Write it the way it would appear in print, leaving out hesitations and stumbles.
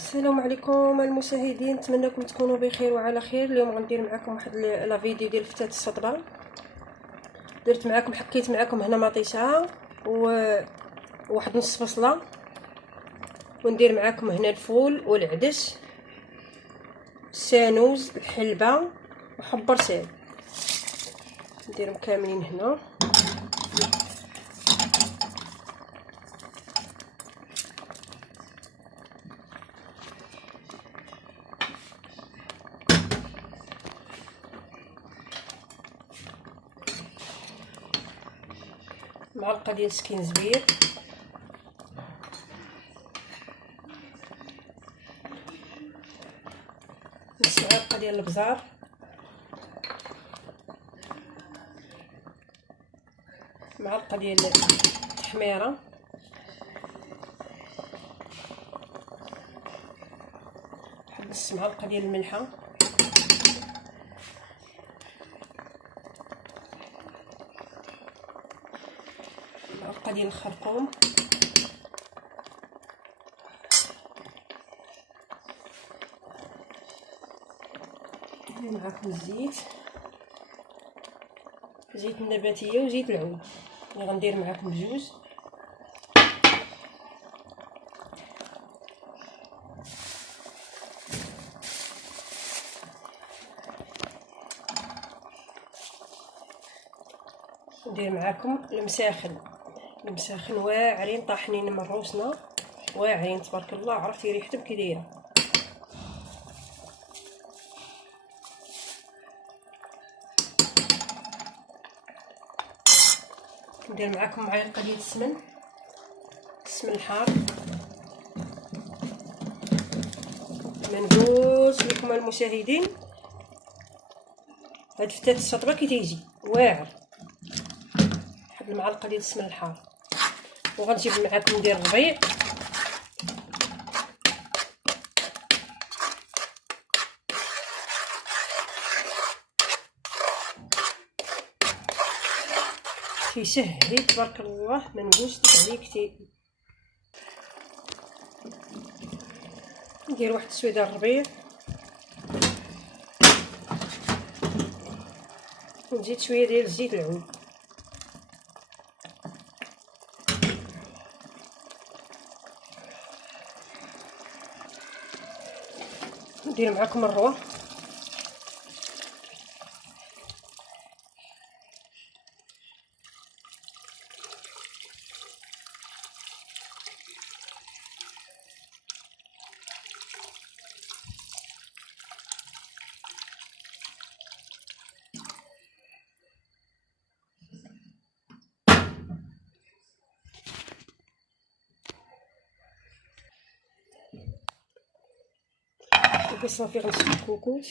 السلام عليكم المشاهدين، نتمنىكم تكونوا بخير وعلى خير. اليوم غندير معكم واحد لا فيديو ديال فتات الشطبه. درت معكم حكيت معكم هنا مطيشه وواحد نص بصله، وندير معكم هنا الفول والعدس، السانوز، الحلبه وحب رسال. نديرهم كاملين هنا. معلقه ديال سكينزبير، نص معلقه ديال البزار، معلقه ديال التحميره، واحد نص معلقه ديال الملحه، معلقه ديال الخرقوم، ندير معكم الزيت، زيت النباتيه وزيت العود اللي غندير معكم بجوج. ندير معكم المساخن واعرين طاحنين من روسنا، واعرين تبارك الله. عرفتي ريحتهم كي دايره. ندير معكم معلقه ديال السمن الحار. ما نقولش لكم المشاهدين، هاد فتات الشطبه كي تيجي واعر. واحد المعلقه ديال السمن الحار، وغنجيب معكم ندير الربيع، تيسهل تبارك الله. ما نقولش لك عليه ندير واحد السويده الربيع، ونزيد شويه ديال زيت العود، ندير معكم الروه، وصافي غنشد الكوكوت.